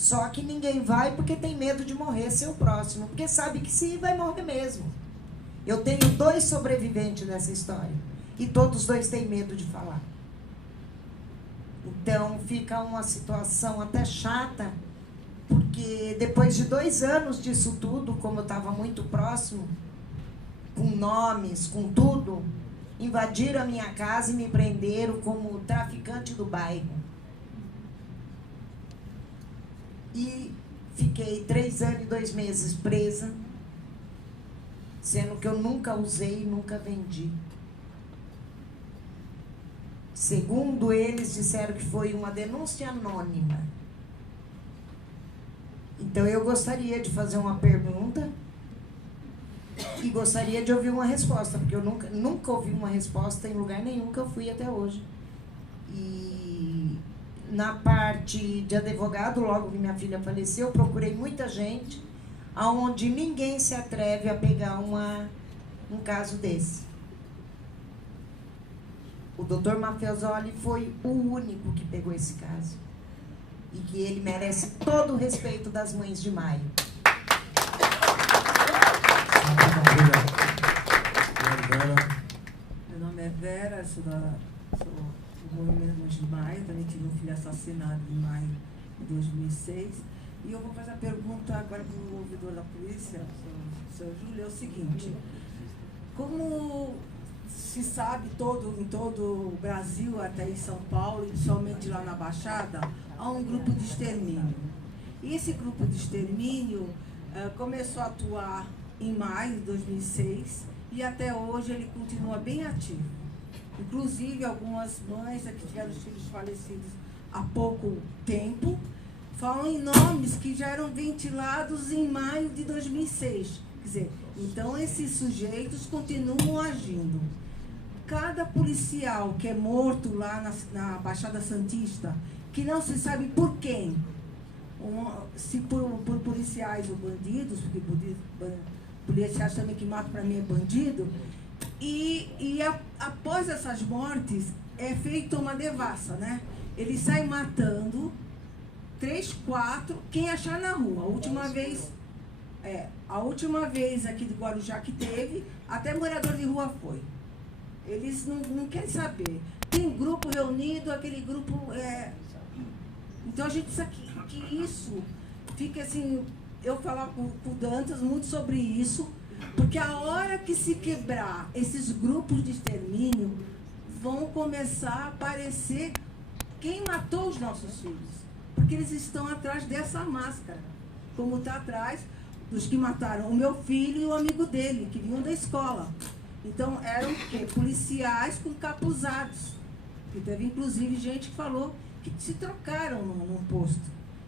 Só que ninguém vai porque tem medo de morrer, ser o próximo, porque sabe que se vai morrer mesmo. Eu tenho 2 sobreviventes nessa história, e todos 2 têm medo de falar. Então fica uma situação até chata, porque depois de 2 anos disso tudo, como eu estava muito próximo, com nomes, com tudo, invadiram a minha casa e me prenderam como traficante do bairro. E fiquei 3 anos e 2 meses presa, sendo que eu nunca usei e nunca vendi. Segundo eles, disseram que foi uma denúncia anônima. Então, eu gostaria de fazer uma pergunta e gostaria de ouvir uma resposta, porque eu nunca ouvi uma resposta em lugar nenhum que eu fui até hoje. E na parte de advogado, logo que minha filha faleceu, eu procurei muita gente, aonde ninguém se atreve a pegar um caso desse. O Dr. Maffezoli foi o único que pegou esse caso. E que ele merece todo o respeito das Mães de Maio. Meu nome é Vera, sou do Movimento Mães de Maio, também tive um filho assassinado em maio de 2006. E eu vou fazer a pergunta agora para o ouvidor da polícia, o seu Júlio, é o seguinte: como se sabe em todo o Brasil, até em São Paulo, e somente lá na Baixada, há um grupo de extermínio. E esse grupo de extermínio começou a atuar em maio de 2006 e até hoje ele continua bem ativo. Inclusive, algumas mães que tiveram os filhos falecidos há pouco tempo falam em nomes que já eram ventilados em maio de 2006. Quer dizer, então esses sujeitos continuam agindo. Cada policial que é morto lá na Baixada Santista, que não se sabe por quem, se por policiais ou bandidos, porque policiais também que matam para mim é bandido, após essas mortes é feita uma devassa, né? Eles saem matando 3, 4, quem achar na rua. A última vez aqui de Guarujá que teve, até morador de rua foi. Eles não querem saber. Tem grupo reunido, aquele grupo... Então a gente sabe que isso fica assim... Eu falar com o Dantas muito sobre isso, porque a hora que se quebrar esses grupos de extermínio, vão começar a aparecer quem matou os nossos filhos. Porque eles estão atrás dessa máscara, como está atrás dos que mataram o meu filho e o amigo dele, que vinham da escola. Então, eram policiais com capuzados. E teve, inclusive, gente que falou que se trocaram num posto.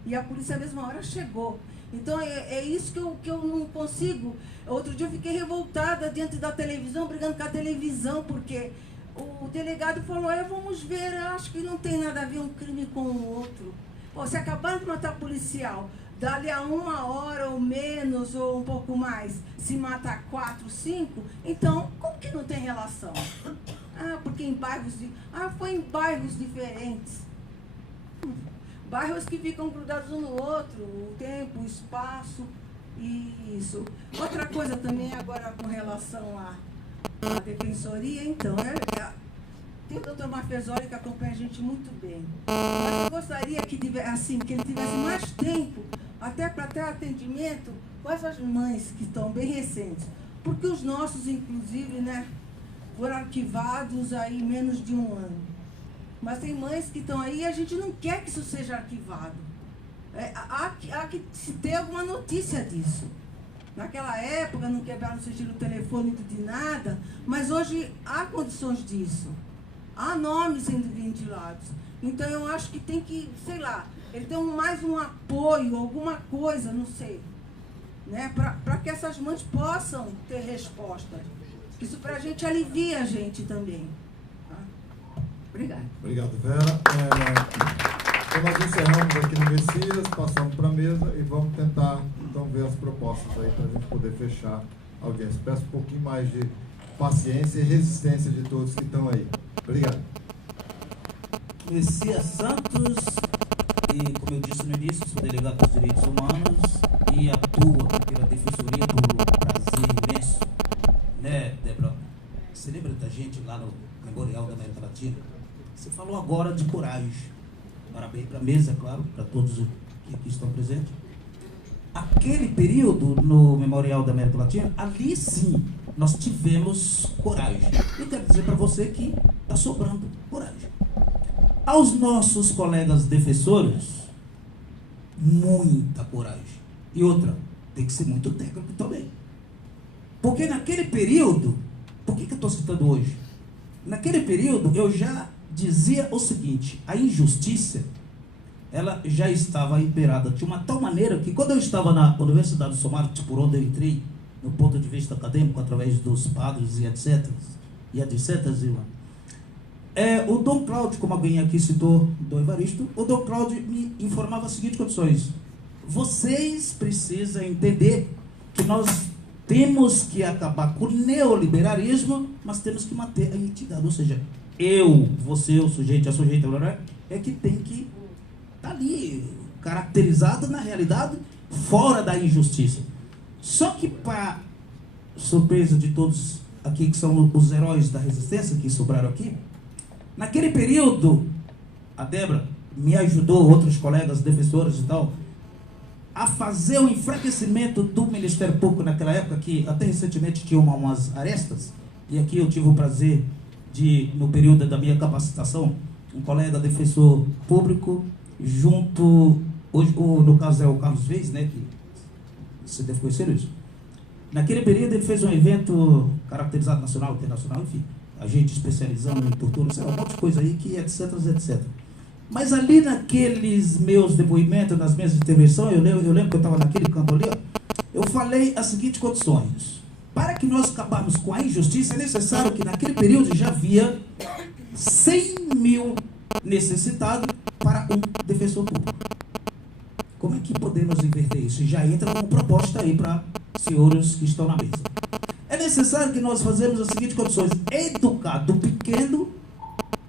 E a polícia, na mesma hora, chegou. Então, é isso que eu não consigo. Outro dia eu fiquei revoltada diante da televisão, brigando com a televisão, porque o delegado falou, vamos ver, acho que não tem nada a ver um crime com o outro. Pô, se acabaram de matar policial, dali a 1 hora ou menos, ou um pouco mais, se matar 4, 5, então, como que não tem relação? Porque em bairros... foi em bairros diferentes. Bairros que ficam grudados um no outro, o tempo, o espaço, e isso. Outra coisa também, agora com relação à defensoria, então, tem o Dr. Maffezoli que acompanha a gente muito bem. Mas eu gostaria que ele tivesse mais tempo, até para ter atendimento com essas mães que estão bem recentes. Porque os nossos, inclusive, né, foram arquivados aí menos de 1 ano. Mas tem mães que estão aí e a gente não quer que isso seja arquivado. Há que se ter alguma notícia disso. Naquela época não quebraram o sigilo telefônico de nada, mas hoje há condições disso. Há nomes sendo ventilados. Então eu acho que tem que, sei lá, ele tem mais um apoio, alguma coisa, não sei, né, para que essas mães possam ter respostas. Isso para a gente alivia a gente também. Obrigada. Obrigado, Vera. Então nós encerramos aqui no Messias, passamos para a mesa e vamos tentar então ver as propostas aí para a gente poder fechar a audiência. Peço um pouquinho mais de paciência e resistência de todos que estão aí. Obrigado. Messias Santos, E, como eu disse no início, sou delegado dos direitos humanos e atuo pela Defensoria por prazer imenso. Né, Débora? Você lembra da gente lá no Memorial da América Latina? Você falou agora de coragem. Parabéns para a mesa, claro, para todos que aqui estão presentes. Aquele período no Memorial da América Latina, ali sim, nós tivemos coragem. Eu quero dizer para você que está sobrando coragem. Aos nossos colegas defensores, muita coragem. E outra, tem que ser muito técnico também. Porque naquele período, por que eu estou citando hoje? Naquele período eu já dizia o seguinte: a injustiça, ela já estava imperada de uma tal maneira que quando eu estava na Universidade do Somália, por onde eu entrei, no ponto de vista acadêmico, através dos padres e etc., o Dom Cláudio, como alguém aqui citou, Dom Evaristo, o Dom Cláudio me informava as seguintes condições: vocês precisam entender que nós temos que acabar com o neoliberalismo, mas temos que manter a entidade, ou seja, você, o sujeito, a sujeita, é que tem que estar ali, caracterizado na realidade, fora da injustiça. Só que, para surpresa de todos aqui, que são os heróis da resistência que sobraram aqui, naquele período, a Débora me ajudou, outros colegas defensores e tal, a fazer o enfraquecimento do Ministério Público naquela época, que até recentemente tinha umas arestas, e aqui eu tive o prazer de, no período da minha capacitação, um colega defensor público, junto, hoje, no caso é o Carlos Vez, né, que você deve conhecer isso. Naquele período ele fez um evento caracterizado nacional, internacional, enfim, a gente especializando em tortura, sei lá, um monte de coisa aí, que etc, etc. Mas ali naqueles meus depoimentos, nas minhas intervenções, eu lembro que eu estava naquele canto ali, ó, eu falei as seguintes condições: para que nós acabarmos com a injustiça, é necessário que naquele período já havia 100 mil necessitados para um defensor público. Como é que podemos inverter isso? Já entra como proposta aí para senhores que estão na mesa. É necessário que nós façamos as seguintes condições: educar do pequeno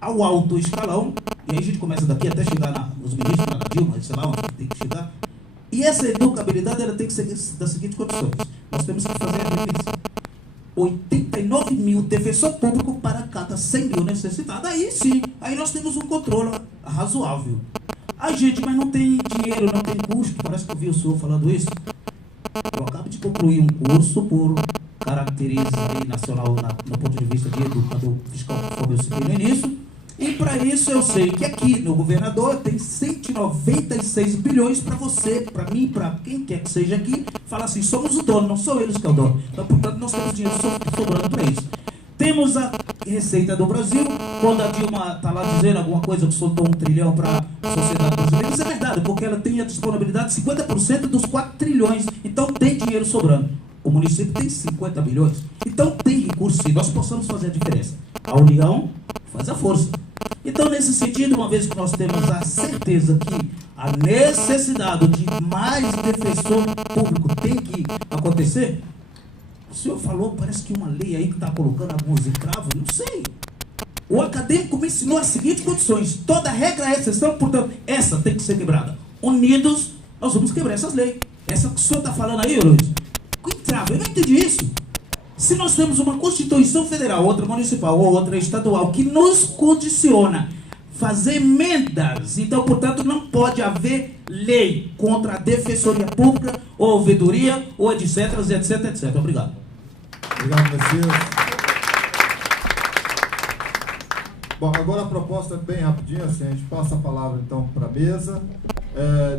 ao alto escalão, e aí a gente começa daqui até chegar nos ministros, na Dilma, sei lá onde tem que chegar. E essa educabilidade, ela tem que ser das seguintes condições: nós temos que fazer a referência 89 mil defensor público para cada 100 mil necessitados. Aí sim, aí nós temos um controle razoável. A gente, mas não tem dinheiro, não tem custo. Parece que eu vi o senhor falando isso. Eu acabo de concluir um curso por caracteriza aí nacional no ponto de vista de educador fiscal, como eu citei no início. E para isso eu sei que aqui no governador tem 196 bilhões para você, para mim, para quem quer que seja aqui, falar assim: somos o dono, não são eles que é o dono. Então, portanto, nós temos dinheiro sobrando para isso. Temos a Receita do Brasil, quando a Dilma está lá dizendo alguma coisa que soltou 1 trilhão para a sociedade brasileira, isso é verdade, porque ela tem a disponibilidade de 50% dos 4 trilhões, então tem dinheiro sobrando. O município tem 50 bilhões, então tem recursos sim, nós possamos fazer a diferença. A união faz a força. Então, nesse sentido, uma vez que nós temos a certeza que a necessidade de mais defensor público tem que acontecer, o senhor falou, parece que uma lei aí que está colocando alguns entraves, não sei. O acadêmico me ensinou as seguintes condições: toda regra é exceção, portanto, essa tem que ser quebrada. Unidos, nós vamos quebrar essas leis. Essa que o senhor está falando aí, Luiz, que entrave, eu não entendi isso. Se nós temos uma Constituição Federal, outra municipal ou outra estadual que nos condiciona fazer emendas, então, portanto, não pode haver lei contra a Defensoria Pública ou a ouvidoria ou etc, etc, etc. Obrigado. Obrigado, Messias. Bom, agora a proposta é bem rapidinha, assim, a gente passa a palavra então para a mesa.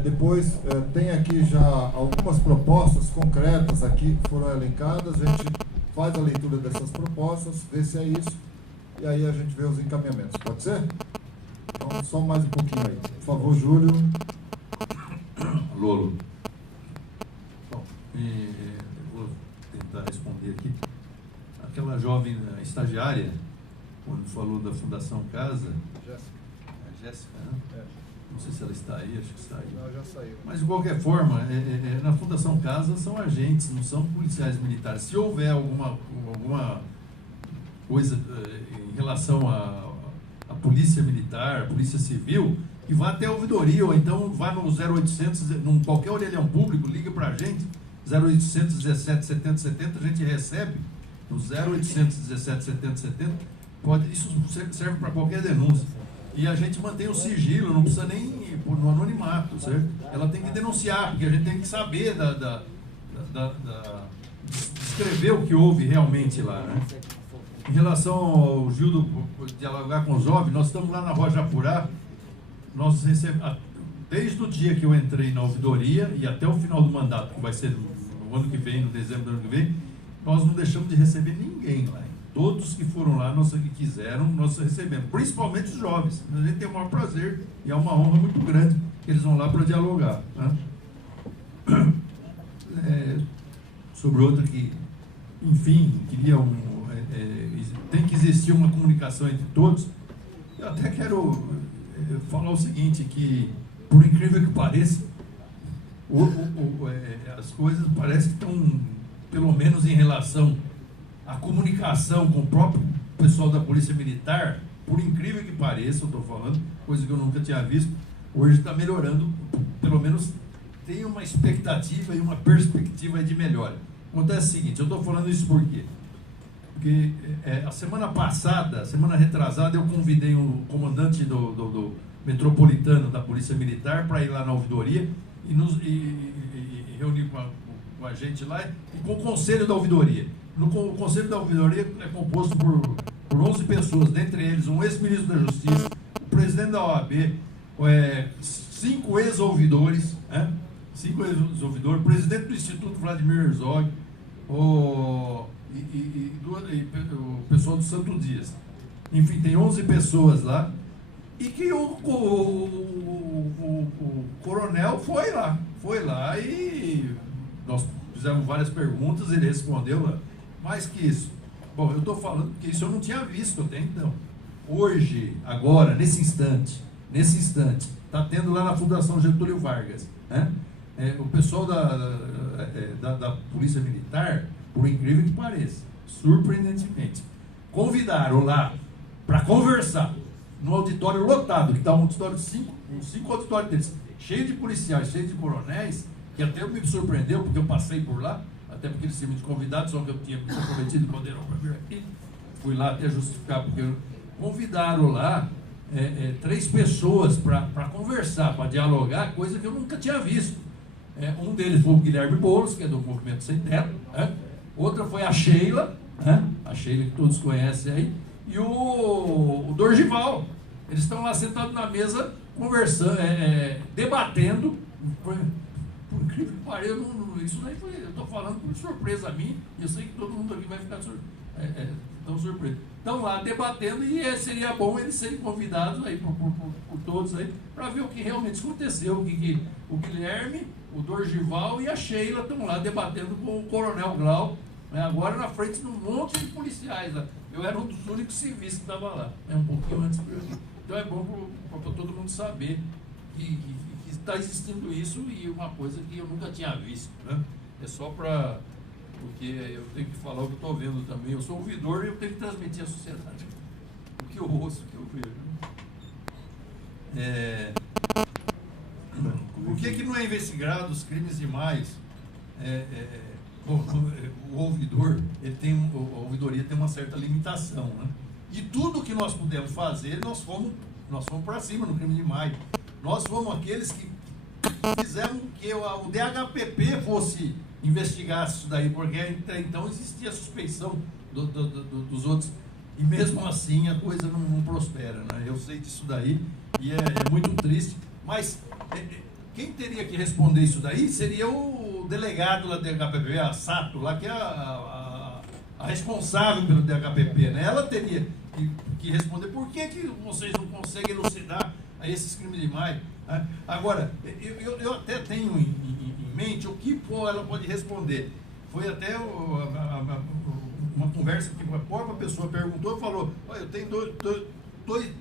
Depois tem aqui já algumas propostas concretas aqui que foram elencadas, a gente faz a leitura dessas propostas, vê se é isso, e aí a gente vê os encaminhamentos. Pode ser? Então, só mais um pouquinho aí. Por favor, Júlio. Lolo. Bom, eu vou tentar responder aqui. Aquela jovem estagiária, quando falou da Fundação Casa, Jéssica, né? Não sei se ela está aí, acho que está aí. Não, já saiu. Mas, de qualquer forma, na Fundação Casa são agentes, não são policiais militares. Se houver alguma coisa em relação à polícia militar, polícia civil, que vá até a ouvidoria, ou então vá no 0800, num qualquer orelhão público, liga para a gente, 0800 17 70 70, a gente recebe, no 0800 17 70 70, isso serve para qualquer denúncia. E a gente mantém o sigilo, não precisa nem ir no anonimato, certo? Ela tem que denunciar, porque a gente tem que saber descrever o que houve realmente lá, né? Em relação ao Gildo dialogar com os jovens, nós estamos lá na Rua Japurá, nós recebemos, desde o dia que eu entrei na ouvidoria e até o final do mandato, que vai ser no ano que vem, no dezembro do ano que vem, nós não deixamos de receber ninguém lá. Todos que foram lá, que quiseram, nós recebemos, principalmente os jovens. A gente tem o maior prazer e é uma honra muito grande que eles vão lá para dialogar, né? Sobre outra que, enfim, queria tem que existir uma comunicação entre todos. Eu até quero falar o seguinte, que por incrível que pareça, as coisas parecem que estão, pelo menos em relação à comunicação com o próprio pessoal da Polícia Militar, por incrível que pareça, eu estou falando, coisa que eu nunca tinha visto, hoje está melhorando, pelo menos tem uma expectativa e uma perspectiva de melhora. Acontece o seguinte, eu estou falando isso por quê? Porque a semana passada, semana retrasada, eu convidei o comandante do metropolitano da Polícia Militar para ir lá na ouvidoria e reunir com a gente lá e com o conselho da ouvidoria. O conselho da ouvidoria é composto por 11 pessoas, dentre eles um ex-ministro da Justiça, o presidente da OAB, 5 ex-ouvidores, o presidente do Instituto Vladimir Herzog, o pessoal do Santo Dias. Enfim, tem 11 pessoas lá. E que o coronel foi lá e nós fizemos várias perguntas, ele respondeu lá. Mais que isso. Bom, eu estou falando porque isso eu não tinha visto até então. Hoje, agora, nesse instante, está tendo lá na Fundação Getúlio Vargas, né? O pessoal da Polícia Militar, por incrível que pareça, surpreendentemente, convidaram lá para conversar no auditório lotado, que está um auditório de 5 auditórios deles, cheio de policiais, cheio de coronéis, que até me surpreendeu, porque eu passei por lá, até porque eles tinham me convidado, só que eu tinha me comprometido quando eram para vir aqui. Fui lá até justificar, porque convidaram lá 3 pessoas para conversar, para dialogar, coisa que eu nunca tinha visto. Um deles foi o Guilherme Boulos, que é do Movimento Sem Teto, outra foi a Sheila, a Sheila que todos conhecem aí, e o Dorgival. Eles estão lá sentados na mesa, conversando, debatendo. Por incrível que pareça, isso daí foi, eu estou falando por surpresa a mim, e eu sei que todo mundo aqui vai ficar tão surpreso. Estão lá debatendo e seria bom eles serem convidados aí por todos aí, para ver o que realmente aconteceu, o Guilherme, o Dorgival e a Sheila estão lá debatendo com o Coronel Glau, agora na frente de um monte de policiais lá. Eu era um dos únicos civis que estava lá, um pouquinho antes de eu. Então é bom para todo mundo saber que está existindo isso, e uma coisa que eu nunca tinha visto, né? É só para... porque eu tenho que falar o que eu estou vendo também. Eu sou ouvidor e eu tenho que transmitir à sociedade o que eu ouço, o que eu vejo. Por que não é investigado os crimes demais? O ouvidor, a ouvidoria tem uma certa limitação, né? E tudo que nós pudemos fazer, nós fomos para cima no crime de maio. Nós fomos aqueles que fizeram que o DHPP fosse investigar isso daí, porque até então existia suspeição dos outros, e mesmo assim a coisa não prospera, né? Eu sei disso daí, e é muito triste, mas quem teria que responder isso daí seria o delegado lá do DHPP, a Sato, lá, que é a responsável pelo DHPP, né? Ela teria que responder por que vocês não conseguem elucidar a esses crimes de maio. Agora, eu até tenho em mente o que ela pode responder. Foi até uma conversa que a própria pessoa perguntou e falou: olha, eu tenho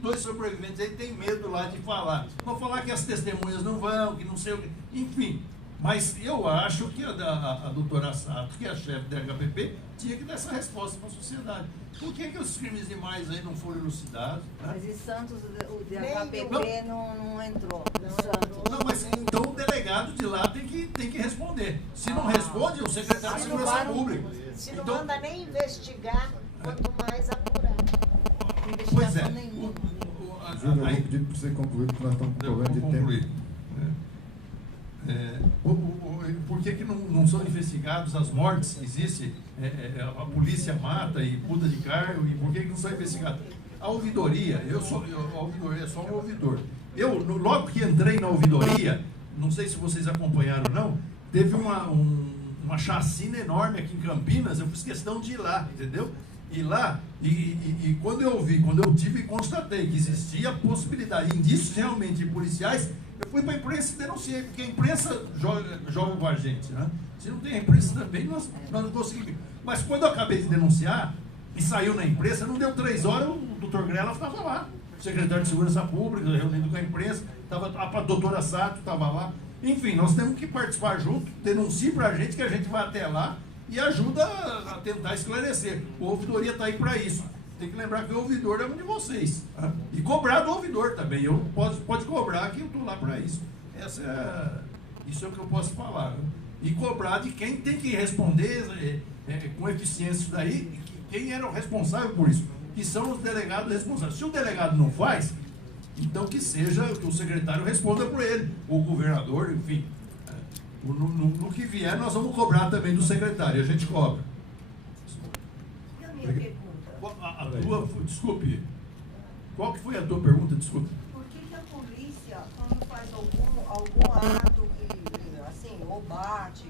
dois sobreviventes aí, tem medo lá de falar. Vão falar que as testemunhas não vão, que não sei o que. Enfim, Mas eu acho que a doutora Sato, que é a chefe da HPP, tinha que dar essa resposta para a sociedade. Por que os crimes demais aí não foram elucidados? Né? Mas em Santos, o de Nem HPP não entrou. Santos. Não, mas então o delegado de lá tem que responder. Se não responde, o secretário de Segurança Pública. Se não Então, manda nem investigar, quanto mais apurar. pois é. Investigação nenhuma. Júlio, eu vou pedir para você concluir, porque nós estamos com problema de tempo. Por que não são investigados as mortes que existem? A polícia mata e puta de cargo, e por que não são investigados? A ouvidoria, a ouvidoria é só um ouvidor. Logo que entrei na ouvidoria, não sei se vocês acompanharam ou não, teve uma chacina enorme aqui em Campinas, eu fiz questão de ir lá, entendeu? Ir lá, e quando eu tive e constatei que existia a possibilidade, indícios realmente de policiais, eu fui para a imprensa e denunciei, porque a imprensa joga com a gente, né? Se não tem a imprensa também, nós não conseguimos. Mas quando eu acabei de denunciar, e saiu na imprensa, não deu 3 horas, o doutor Grela estava lá, o secretário de Segurança Pública, reunido com a imprensa, a doutora Sato estava lá. Enfim, nós temos que participar junto, denuncie para a gente, que a gente vai até lá e ajuda a tentar esclarecer. O ouvidoria está aí para isso. Tem que lembrar que o ouvidor é um de vocês. Tá? E cobrar do ouvidor também. Eu pode cobrar que eu estou lá para isso. Isso é o que eu posso falar. Né? E cobrar de quem tem que responder com eficiência isso daí, quem era o responsável por isso, que são os delegados responsáveis. Se o delegado não faz, então que o secretário responda por ele, ou o governador, enfim. No que vier, nós vamos cobrar também do secretário, a gente cobra. E a minha pergunta? Desculpe, qual que foi a tua pergunta? Desculpe. Por que a polícia, quando faz algum ato que, assim, ou bate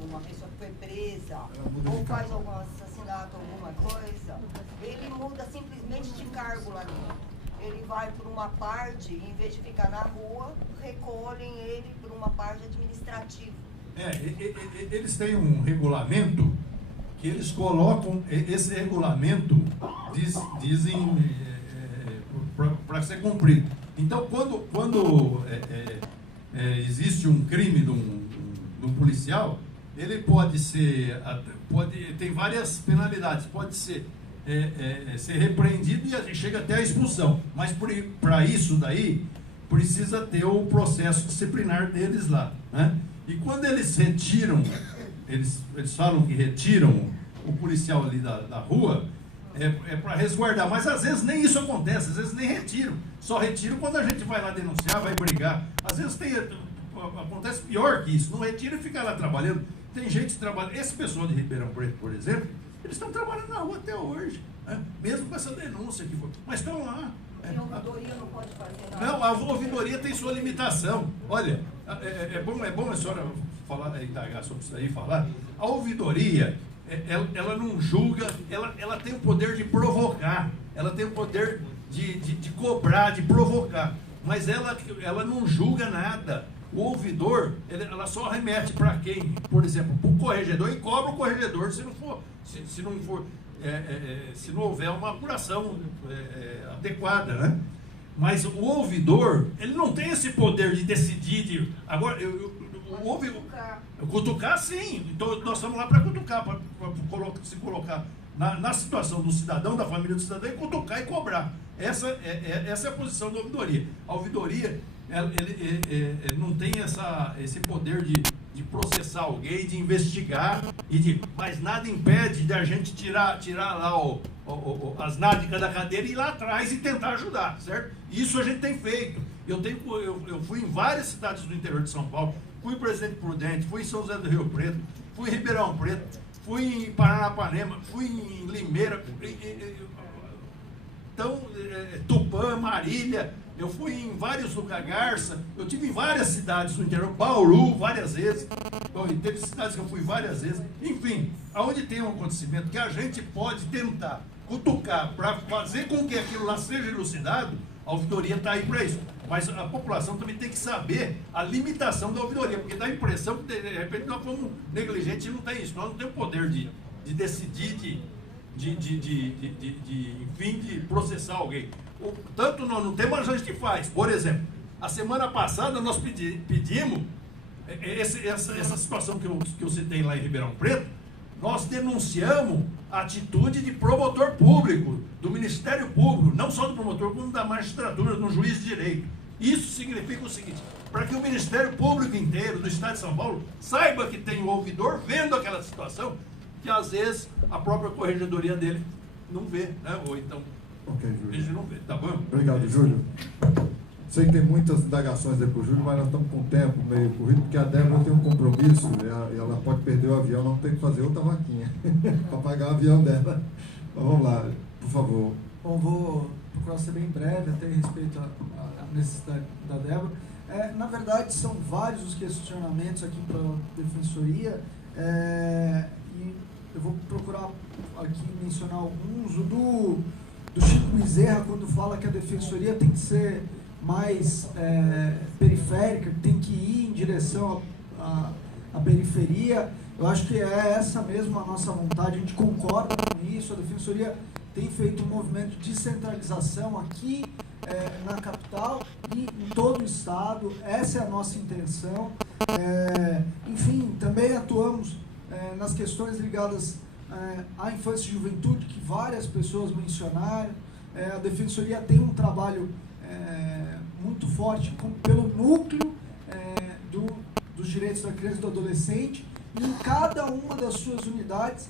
numa pessoa que foi presa, ou faz algum assassinato, alguma coisa, ele muda simplesmente de cargo lá dentro? Ele vai por uma parte, em vez de ficar na rua, recolhem ele por uma parte administrativa. Eles têm um regulamento que eles colocam, esse regulamento dizem para ser cumprido. Então, quando existe um crime de um policial, ele pode ser, tem várias penalidades, pode ser repreendido e chega até a expulsão, mas para isso daí precisa ter o processo disciplinar deles lá, né? E quando eles retiram, eles falam que retiram o policial ali da rua, para resguardar, mas às vezes nem isso acontece, às vezes nem retiram, só retiram quando a gente vai lá denunciar, vai brigar, às vezes acontece pior que isso, não retira e fica lá trabalhando. Tem gente trabalhando, esse pessoal de Ribeirão Preto, por exemplo, eles estão trabalhando na rua até hoje, né? Mesmo com essa denúncia que foi, mas estão lá. E a ouvidoria não pode fazer nada? Não, a ouvidoria tem sua limitação. Olha, é bom a senhora indagar sobre isso aí, falar. A ouvidoria, ela não julga, ela tem o poder de provocar, ela tem o poder de cobrar, de provocar, mas ela não julga nada. O ouvidor, ela só remete para quem? Por exemplo, para o corregedor, e cobra o corregedor se não houver uma apuração adequada, né? Mas o ouvidor, ele não tem esse poder de decidir. Agora, cutucar, sim. Então, nós estamos lá para cutucar, para se colocar na situação do cidadão, da família do cidadão, e cutucar e cobrar. Essa é a posição da ouvidoria. A ouvidoria, ele não tem esse poder de processar alguém, de investigar, mas nada impede de a gente tirar lá as nádegas da cadeira e ir lá atrás e tentar ajudar, certo? Isso a gente tem feito. Eu fui em várias cidades do interior de São Paulo, fui em Presidente Prudente, fui em São José do Rio Preto, fui em Ribeirão Preto, fui em Paranapanema, fui em Limeira, então, Tupã, Marília, eu fui em vários lugares, Garça, eu tive em várias cidades do interior, Bauru, várias vezes, teve cidades que eu fui várias vezes, enfim, aonde tem um acontecimento que a gente pode tentar cutucar para fazer com que aquilo lá seja elucidado, a ouvidoria está aí para isso. Mas a população também tem que saber a limitação da ouvidoria, porque dá a impressão que de repente nós fomos negligentes e não tem isso, nós não temos o poder de decidir, enfim, de processar alguém. Tanto nós não temos, mas a gente faz. Por exemplo, a semana passada nós pedimos Essa situação que eu citei lá em Ribeirão Preto, nós denunciamos a atitude de promotor público, do Ministério Público, não só do promotor, como da magistratura, do juiz de direito. Isso significa o seguinte: para que o Ministério Público inteiro do Estado de São Paulo saiba que tem o ouvidor vendo aquela situação, que às vezes a própria corregedoria dele não vê, né? Ou então ele não vê, tá bom? Obrigado, Júlio. Sei que tem muitas indagações aí para o Júlio, mas nós estamos com o tempo meio corrido, porque a Débora tem um compromisso, e ela pode perder o avião, não tem que fazer outra vaquinha para pagar o avião dela. Mas vamos lá, por favor. Bom, vou procurar ser bem breve, até em respeito à necessidade da Débora. Na verdade, são vários os questionamentos aqui para a Defensoria, e eu vou procurar aqui mencionar alguns. O do Chico Bezerra, quando fala que a Defensoria tem que ser mais periférica, tem que ir em direção à periferia. Eu acho que é essa mesmo a nossa vontade, a gente concorda com isso. A Defensoria tem feito um movimento de descentralização aqui na capital e em todo o estado. Essa é a nossa intenção. Enfim, também atuamos nas questões ligadas à infância e juventude, que várias pessoas mencionaram. A Defensoria tem um trabalho muito forte pelo núcleo dos direitos da criança e do adolescente, e em cada uma das suas unidades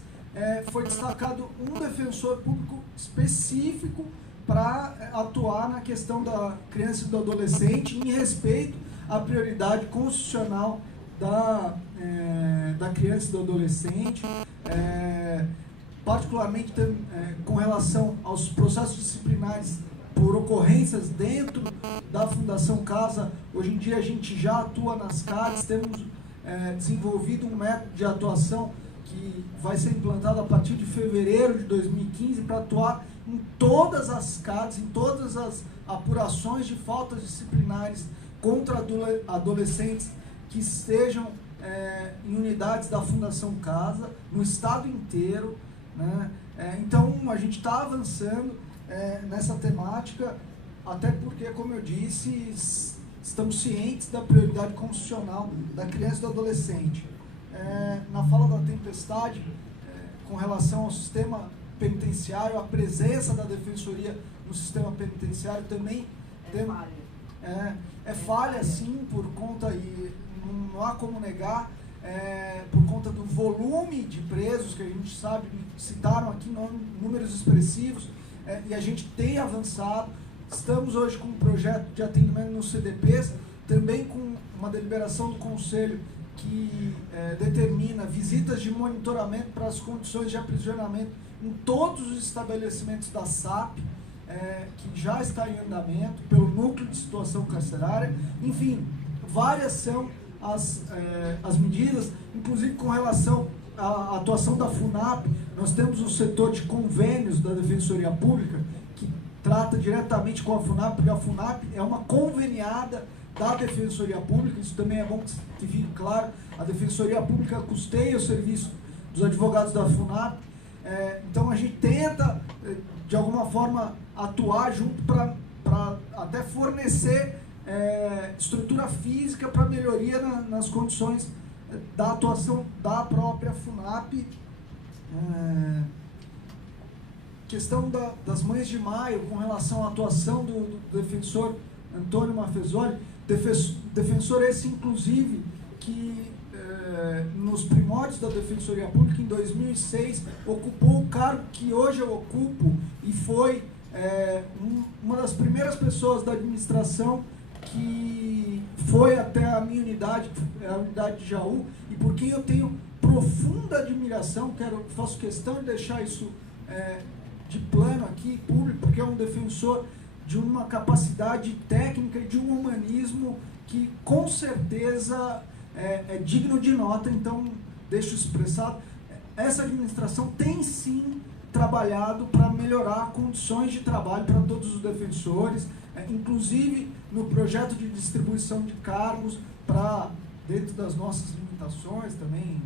foi destacado um defensor público específico para atuar na questão da criança e do adolescente, em respeito à prioridade constitucional da criança e do adolescente, particularmente com relação aos processos disciplinares por ocorrências dentro da Fundação Casa. Hoje em dia a gente já atua nas CADs, temos desenvolvido um método de atuação que vai ser implantado a partir de fevereiro de 2015 para atuar em todas as CADs, em todas as apurações de faltas disciplinares contra adolescentes que estejam em unidades da Fundação Casa, no estado inteiro, né? Então a gente está avançando nessa temática, até porque, como eu disse, estamos cientes da prioridade constitucional da criança e do adolescente. Na fala da Tempestade, com relação ao sistema penitenciário, a presença da Defensoria no sistema penitenciário também é falha, sim, por conta, e não há como negar, por conta do volume de presos, que a gente sabe, citaram aqui números expressivos, e a gente tem avançado. Estamos hoje com um projeto de atendimento nos CDPs, também com uma deliberação do Conselho que determina visitas de monitoramento para as condições de aprisionamento em todos os estabelecimentos da SAP, que já está em andamento pelo Núcleo de Situação Carcerária. Enfim, várias são as medidas, inclusive com relação à atuação da FUNAP. Nós temos um setor de convênios da Defensoria Pública que trata diretamente com a FUNAP, porque a FUNAP é uma conveniada da Defensoria Pública. Isso também é bom que fique claro. A Defensoria Pública custeia o serviço dos advogados da FUNAP. Então a gente tenta, de alguma forma, atuar junto para até fornecer estrutura física para melhoria nas condições da atuação da própria FUNAP. Questão das Mães de Maio, com relação à atuação do defensor Antônio Mafezoli, defensor esse, inclusive, que nos primórdios da Defensoria Pública, em 2006, ocupou o cargo que hoje eu ocupo, e foi uma das primeiras pessoas da administração que foi até a minha unidade, a unidade de Jaú, e por quem eu tenho profunda admiração. Faço questão de deixar isso de plano aqui, público, porque é um defensor de uma capacidade técnica e de um humanismo que, com certeza, é digno de nota. Então, deixo expressado, essa administração tem sim trabalhado para melhorar condições de trabalho para todos os defensores, inclusive no projeto de distribuição de cargos, para, dentro das nossas limitações, também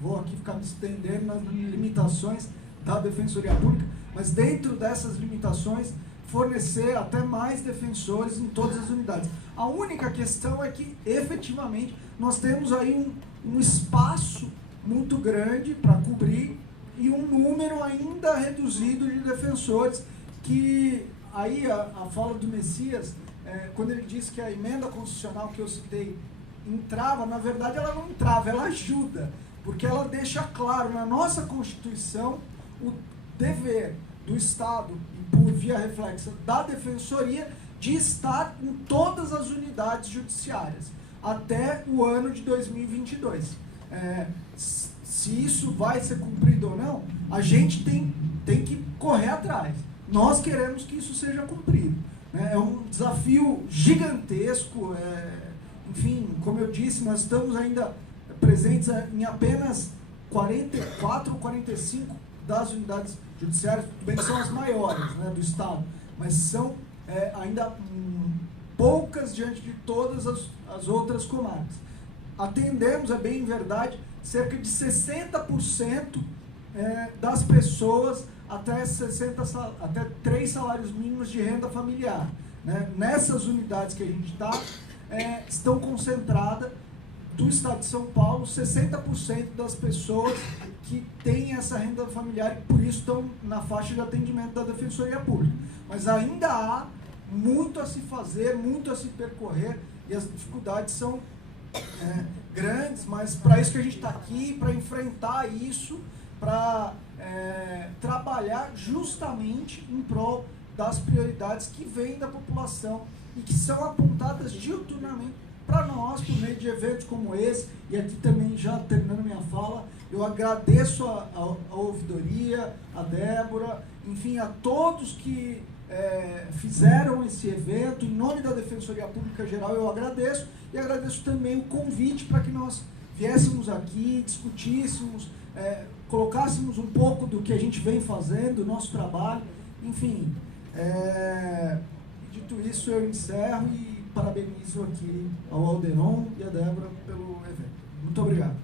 vou aqui ficar me estendendo nas limitações da Defensoria Pública, mas dentro dessas limitações, fornecer até mais defensores em todas as unidades. A única questão é que, efetivamente, nós temos aí um espaço muito grande para cobrir e um número ainda reduzido de defensores, que aí a fala do Messias, quando ele disse que a emenda constitucional que eu citei entrava, na verdade ela não entrava, ela ajuda, porque ela deixa claro na nossa Constituição o dever do Estado, e por via reflexa da Defensoria, de estar em todas as unidades judiciárias até o ano de 2022. Se isso vai ser cumprido ou não, a gente tem que correr atrás. Nós queremos que isso seja cumprido. É um desafio gigantesco. Enfim, como eu disse, nós estamos ainda presentes em apenas 44 ou 45 das unidades judiciárias, tudo bem que são as maiores, né, do Estado, mas são ainda poucas diante de todas as outras comarcas. Atendemos, é bem verdade, cerca de 60% das pessoas até 3 salários mínimos de renda familiar. Né? Nessas unidades que a gente está, estão concentradas, do Estado de São Paulo, 60% das pessoas que têm essa renda familiar e por isso estão na faixa de atendimento da Defensoria Pública. Mas ainda há muito a se fazer, muito a se percorrer, e as dificuldades são grandes, mas para isso que a gente está aqui, para enfrentar isso, para trabalhar justamente em prol das prioridades que vêm da população e que são apontadas diuturnamente para nós, por meio de eventos como esse. E aqui também, já terminando minha fala, eu agradeço a ouvidoria, a Débora, enfim, a todos que fizeram esse evento. Em nome da Defensoria Pública Geral, eu agradeço, e agradeço também o convite para que nós viéssemos aqui, discutíssemos, colocássemos um pouco do que a gente vem fazendo, o nosso trabalho, enfim. Dito isso, eu encerro e parabenizo aqui ao Alderon e a Débora pelo evento. Muito obrigado.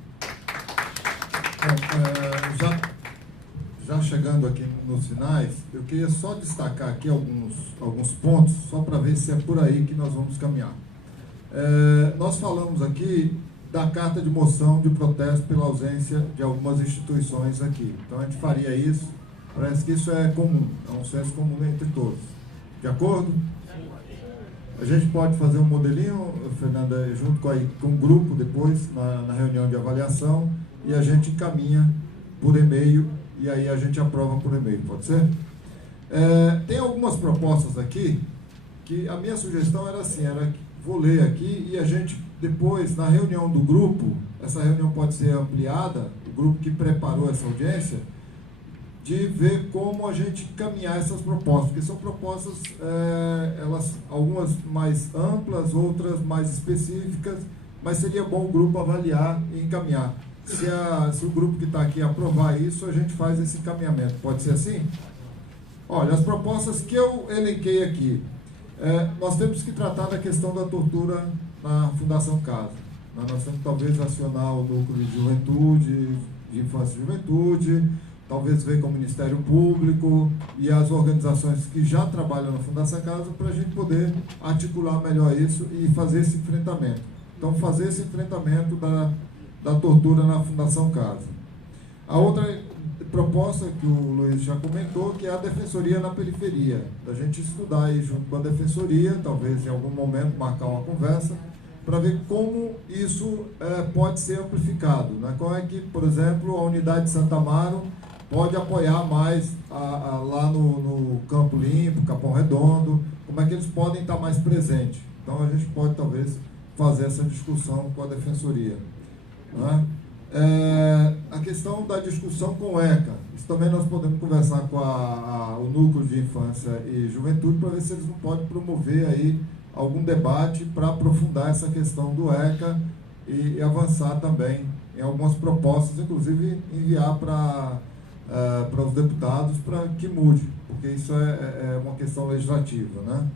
Já chegando aqui nos finais, eu queria só destacar aqui alguns pontos, só para ver se é por aí que nós vamos caminhar. Nós falamos aqui da carta de moção de protesto pela ausência de algumas instituições aqui. Então a gente faria isso, parece que isso é comum, é um senso comum entre todos. De acordo? A gente pode fazer um modelinho, Fernanda, junto com o grupo depois, na reunião de avaliação, e a gente encaminha por e-mail, e aí a gente aprova por e-mail, pode ser? Tem algumas propostas aqui, que a minha sugestão era assim, vou ler aqui, e a gente depois, na reunião do grupo, essa reunião pode ser ampliada, o grupo que preparou essa audiência, de ver como a gente caminhar essas propostas, porque são propostas, algumas mais amplas, outras mais específicas, mas seria bom o grupo avaliar e encaminhar. Se o grupo que está aqui aprovar isso, a gente faz esse encaminhamento. Pode ser assim? Olha, as propostas que eu elenquei aqui, nós temos que tratar da questão da tortura na Fundação Casa. Nós temos que talvez acionar o núcleo de juventude, de infância e juventude, talvez ver com o Ministério Público e as organizações que já trabalham na Fundação Casa, para a gente poder articular melhor isso e fazer esse enfrentamento. Então, fazer esse enfrentamento da tortura na Fundação Casa. A outra proposta que o Luiz já comentou, que é a Defensoria na periferia. Da gente estudar aí junto com a Defensoria, talvez em algum momento marcar uma conversa, para ver como isso pode ser amplificado. Né? Como é que, por exemplo, a unidade de Santa Amaro pode apoiar mais lá no Campo Limpo, Capão Redondo, como é que eles podem estar mais presentes. Então a gente pode talvez fazer essa discussão com a Defensoria. Né? A questão da discussão com o ECA, isso também nós podemos conversar com o Núcleo de Infância e Juventude para ver se eles não podem promover aí algum debate para aprofundar essa questão do ECA e avançar também em algumas propostas, inclusive enviar para os deputados para que mude, porque isso é uma questão legislativa, né?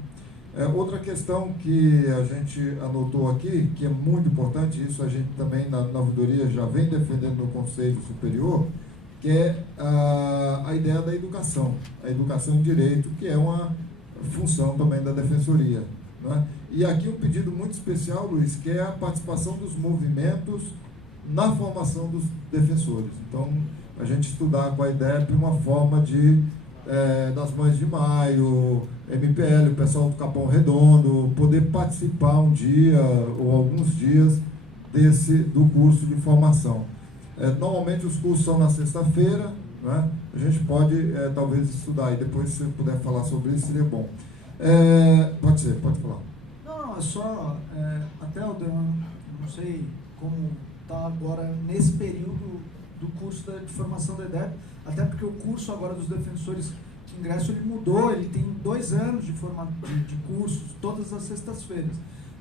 Outra questão que a gente anotou aqui, que é muito importante, isso a gente também na ouvidoria já vem defendendo no Conselho Superior, que é a ideia da educação, a educação em direito, que é uma função também da Defensoria, né? E aqui um pedido muito especial, Luiz, que é a participação dos movimentos na formação dos defensores. Então, a gente estudar com a IDEP uma forma de, das Mães de Maio, MPL, o pessoal do Capão Redondo, poder participar um dia ou alguns dias do curso de formação. Normalmente os cursos são na sexta-feira, né? A gente pode talvez estudar e depois se você puder falar sobre isso seria bom. Pode ser, pode falar. Não, é só, até eu não sei como está agora nesse período do curso de formação da IDEP, até porque o curso agora dos defensores de ingresso ele mudou, ele tem 2 anos de cursos, todas as sextas-feiras.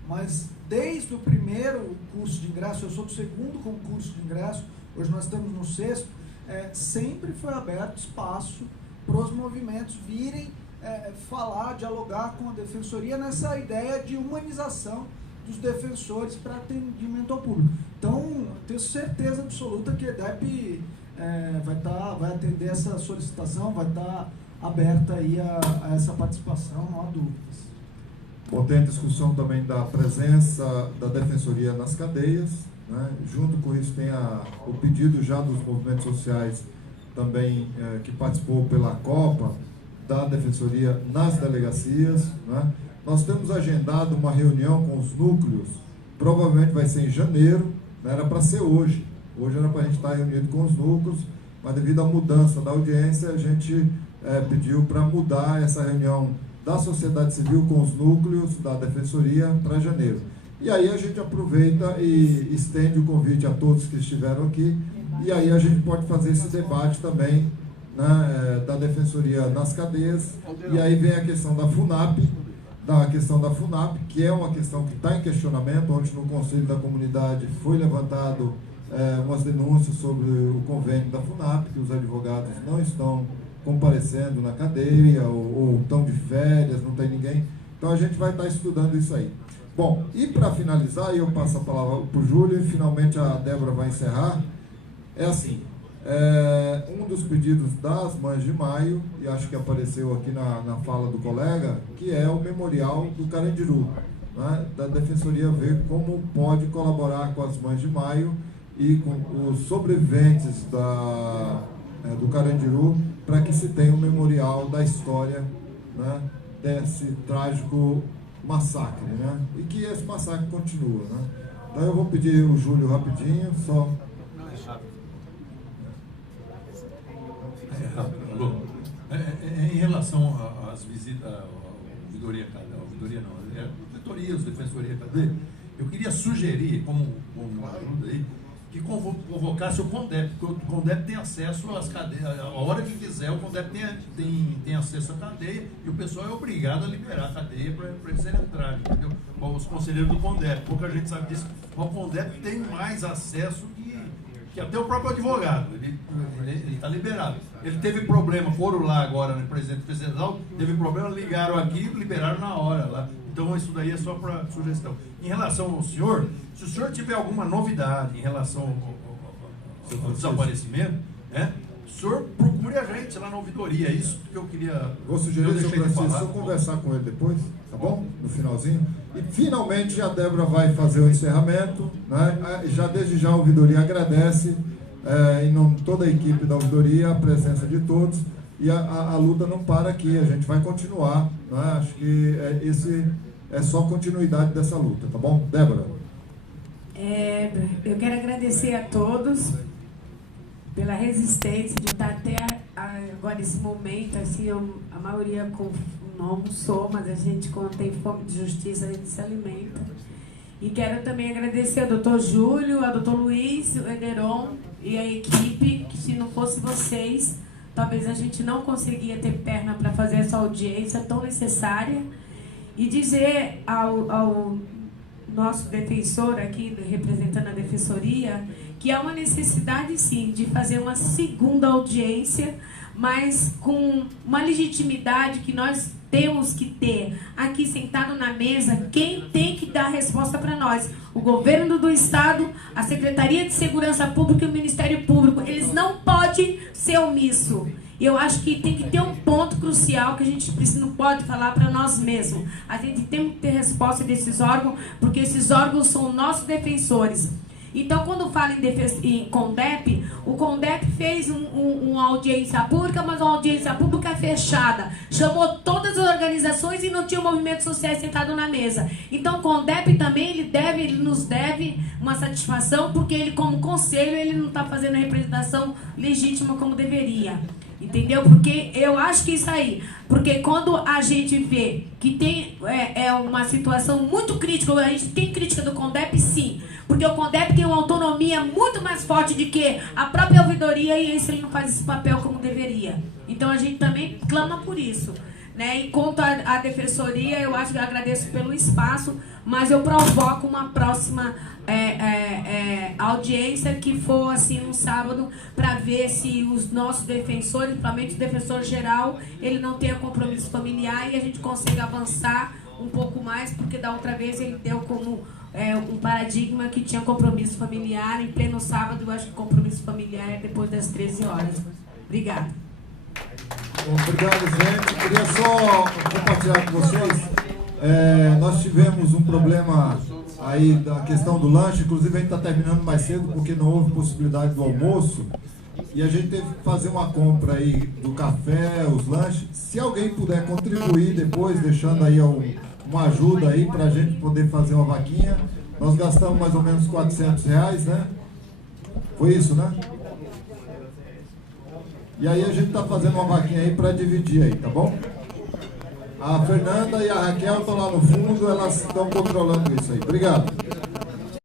Mas desde o primeiro curso de ingresso, eu sou do 2º concurso de ingresso, hoje nós estamos no 6º, sempre foi aberto espaço para os movimentos virem falar, dialogar com a Defensoria nessa ideia de humanização dos defensores para atendimento ao público. Então, tenho certeza absoluta que a EDEP vai atender essa solicitação, vai estar aberta aí a essa participação, não há dúvidas. Bom, tem a discussão também da presença da Defensoria nas cadeias, né? Junto com isso tem o pedido já dos movimentos sociais também que participou pela Copa, da Defensoria nas delegacias, né? Nós temos agendado uma reunião com os núcleos, provavelmente vai ser em janeiro, não era para ser hoje. Hoje era para a gente estar reunido com os núcleos, mas devido à mudança da audiência, a gente pediu para mudar essa reunião da sociedade civil com os núcleos da Defensoria para janeiro. E aí a gente aproveita e estende o convite a todos que estiveram aqui, e aí a gente pode fazer esse debate também, né, da Defensoria nas cadeias, e aí vem a questão da FUNAP, que é uma questão que está em questionamento. Ontem no Conselho da Comunidade foi levantado umas denúncias sobre o convênio da FUNAP, que os advogados não estão comparecendo na cadeia, ou estão de férias, não tem ninguém. Então a gente vai estar estudando isso aí. Bom, e para finalizar, eu passo a palavra para o Júlio e finalmente a Débora vai encerrar. É assim, um dos pedidos das Mães de Maio, e acho que apareceu aqui na fala do colega, que é o memorial do Carandiru, né, da Defensoria ver como pode colaborar com as Mães de Maio e com os sobreviventes do Carandiru, para que se tenha um memorial da história, né, desse trágico massacre, né, e que esse massacre continua, né. Então eu vou pedir o Júlio rapidinho, só... Em relação às visitas, auditorias, defensoria cadeia, eu queria sugerir, como ajuda aí, que convocasse o CONDEP, porque o CONDEP tem acesso às cadeias, a hora que quiser, o CONDEP tem acesso à cadeia e o pessoal é obrigado a liberar a cadeia para eles entrarem, entendeu? Os conselheiros do CONDEP, pouca gente sabe disso, mas o CONDEP tem mais acesso que até o próprio advogado, ele está liberado. Ele teve problema, foram lá agora, né, presidente federal, teve problema, ligaram aqui e liberaram na hora lá. Então isso daí é só para sugestão. Em relação ao senhor, se o senhor tiver alguma novidade em relação ao desaparecimento, né, o senhor procure a gente lá na ouvidoria, é isso que eu queria... Vou sugerir, senhor Francisco, eu conversar com ele depois, tá bom? No finalzinho. E finalmente a Débora vai fazer o encerramento, né? Já desde já a ouvidoria agradece, em nome de toda a equipe da ouvidoria, a presença de todos, e a luta não para aqui, a gente vai continuar, né? Acho que esse é só continuidade dessa luta, tá bom? Débora. Eu quero agradecer a todos pela resistência de estar até agora esse momento, assim, a maioria não almoçou, mas a gente, quando tem fome de justiça, a gente se alimenta. E quero também agradecer ao doutor Júlio, ao doutor Luiz, o Eneron e a equipe, que se não fosse vocês, talvez a gente não conseguia ter perna para fazer essa audiência tão necessária. E dizer ao nosso defensor aqui, representando a Defensoria, que há uma necessidade, sim, de fazer uma segunda audiência, mas com uma legitimidade que nós temos que ter aqui sentado na mesa. Quem tem que dar a resposta para nós? O governo do Estado, a Secretaria de Segurança Pública e o Ministério Público. Eles não podem ser omissos. eu acho que tem que ter um ponto crucial que a gente não pode falar para nós mesmos. A gente tem que ter resposta desses órgãos, porque esses órgãos são nossos defensores. Então, quando fala em CONDEP, o CONDEP fez uma audiência pública, mas uma audiência pública fechada. Chamou todas as organizações e não tinha movimentos sociais sentado na mesa. Então, o CONDEP também ele nos deve uma satisfação, porque ele, como conselho, ele não está fazendo a representação legítima como deveria. Entendeu? Porque eu acho que isso aí, porque quando a gente vê que tem uma situação muito crítica, a gente tem crítica do CONDEP, sim, porque o CONDEP tem uma autonomia muito mais forte do que a própria ouvidoria, e isso ele não faz esse papel como deveria. Então a gente também clama por isso, né? E quanto à defensoria, eu acho que eu agradeço pelo espaço, mas eu provoco uma próxima audiência que for assim no sábado, para ver se os nossos defensores, principalmente o defensor geral, ele não tenha compromisso familiar e a gente consiga avançar um pouco mais, porque da outra vez ele deu como um paradigma que tinha compromisso familiar em pleno sábado. Eu acho que compromisso familiar é depois das 13 horas. Obrigada. Obrigado, gente. Queria só compartilhar com vocês. Nós tivemos um problema aí da questão do lanche. Inclusive, a gente está terminando mais cedo porque não houve possibilidade do almoço. E a gente teve que fazer uma compra aí do café, os lanches. Se alguém puder contribuir depois, deixando aí uma ajuda aí para a gente poder fazer uma vaquinha. Nós gastamos mais ou menos R$400, né? Foi isso, né? E aí a gente está fazendo uma vaquinha aí para dividir aí, tá bom? A Fernanda e a Raquel estão lá no fundo, elas estão controlando isso aí. Obrigado.